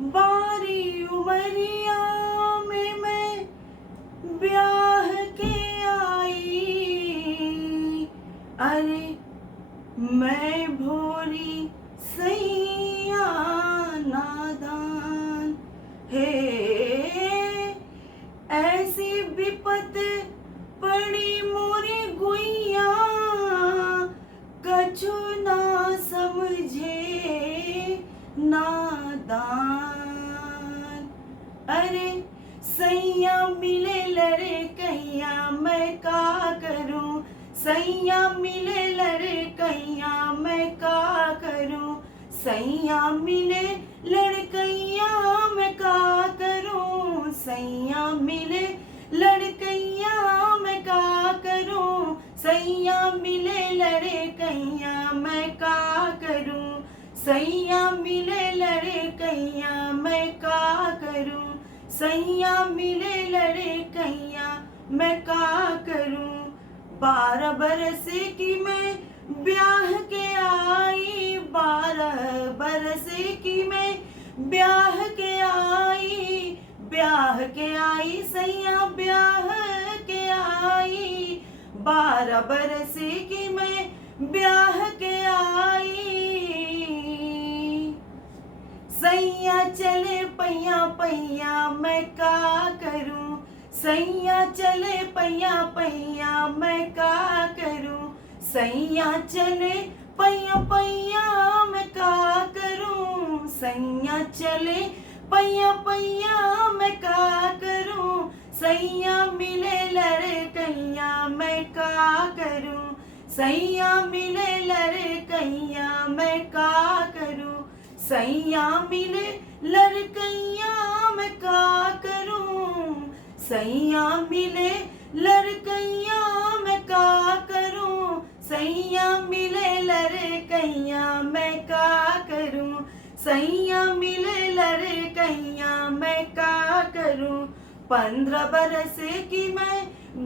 बारी उमरिया में मैं ब्याह के आई। अरे मैं भोरी सैया नादान है। ऐसी विपत पड़ी मोरी गुइया, कछु ना समझे नादान। अरे सैया मिले लड़े कैया मैं का करूं, सैया मिले लड़े कैया मैं का करूं, सैया मिले लड़कैया मैं का करूं, सैया मिले लड़कैया मैं का करूं, सैया मिले लड़े कैया मैं का करूं, सैया मिले लड़े कैया मैं का करूं, सैया मिले लड़े कैया मैं का करूं। 12 बरस की मैं ब्याह के आई, 12 बरस की मैं ब्याह के आई, ब्याह के आई सैया ब्याह के आई, 12 बरस की मैं ब्याह के आई। सैया चले पैया पैया मैं का करूं, सैया चले पैया पैया मैं का करूं, सैया चले पैया पैया मैं का करूं, सैया चले पैया पैया मैं का करूं, सैया मिले लड़े कैया मैं का करूं, सैया मिले लड़े कैया मैं का करूं, सैया मिले लड़कैया मैं का करूं, सैया मिले लड़कैया मैं का करूं, सैया मिले लड़कैया मैं का करूं, सैया मिले लड़कैया मैं का करूं। 15 बरस की मैं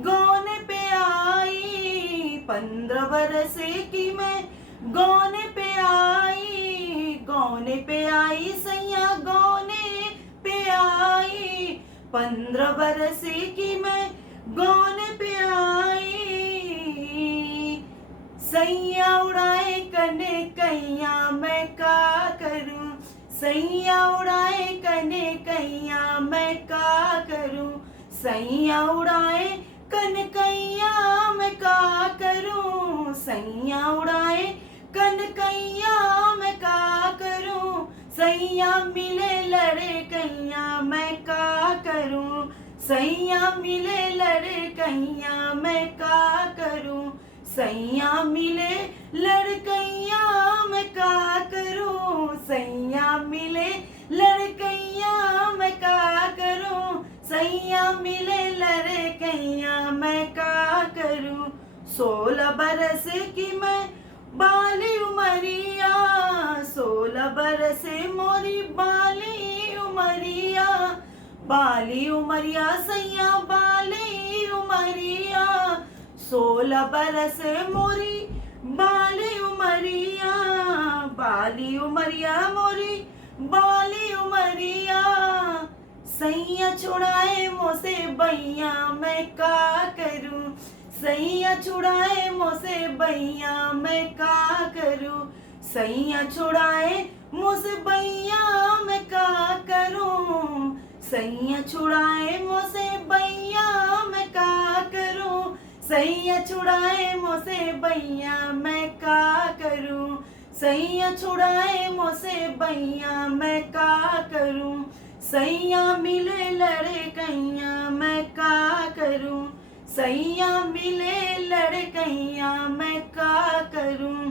गौने पे आई, 15 बरस की मैं गौने पे आई, गौने पे आई सैया गौने पे आई, 15 बरस की मैं गौने पे आई। सैया उड़ाए कने कैया मैं का करूं, सैया उड़ाए कने कैया मैं का करूं, सैया उड़ाए कन कैया मैं का करूं, सैया उड़ाए कन कैया मैं का करूं, सैया मिले लड़े कैया मैं का करूं, सैया मिले लड़े कैया मैं का करूं, सैया मिले लड़कैया मैं का करूं, सैया मिले लड़कैया मैं का करूं, सैया मिले लड़कैया मैं का करूं। 16 बरस की मैं बाली उमरिया, 16 बरस मोरी बाली उमरिया, बाली उमरिया सैया बाली उमरिया, 16 बरस मोरी बाली उमरिया, बाली उमरिया मोरी बाली उमरिया। सैया छुड़ाए मोसे बैया मैं का करूं, सैया छुड़ाए मोसे बैया मैं का करूं, सैया छुड़ाए मोसे बैया मैं का करूं, सैया छुड़ाए मोसे बैया मैं का करूं, सैया छुड़ाए मोसे बैया मैं का करूं, सैया छुड़ाए मोसे बैया मैं का करूं, सैया मिले लड़े कैया मैं का करूं, सैया मिले लड़े कैया मैं का करूं।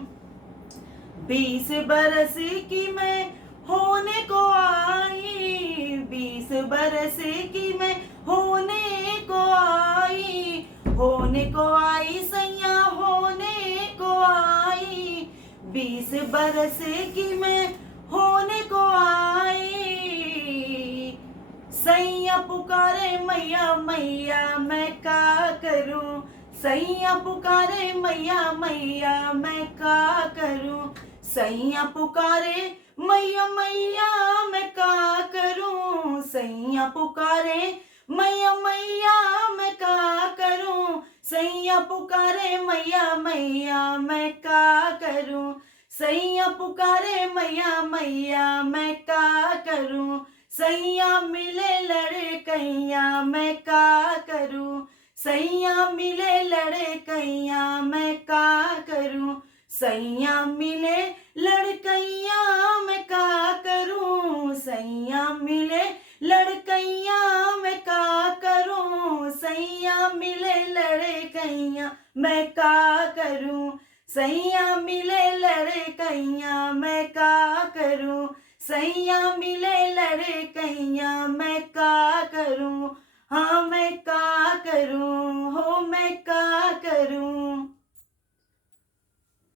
20 बरस की मैं होने को आई, 20 बरस की मैं होने को आई, होने को आई सैया होने को आई, 20 बरस की मैं होने को आई। सैया पुकारे मैया मैया मैं का करूं, सैया पुकारे मैया मैया मैं का करूं, सैया पुकारे मैया मैया मैं का सैया पुकारे मैया मैया मैं का करूं, सैया पुकारे मैया मैया मैं का करूं, सैया पुकारे मैया मैया मैं का करूं, सैया मिले लड़े कैया मैं का करूं, सैया मिले लड़े कैया मैं का करूं, सैया मिले लड़कैया मैं का करूं, सैया मिले लड़कैया मैं का करूं, सैया मिले लड़कैया मैं का करूं, सैया मिले लड़कैया मैं का करूं, सैया मिले लड़कैया मैं का करूं, हाँ मैं का करूं, हो मैं का करूं।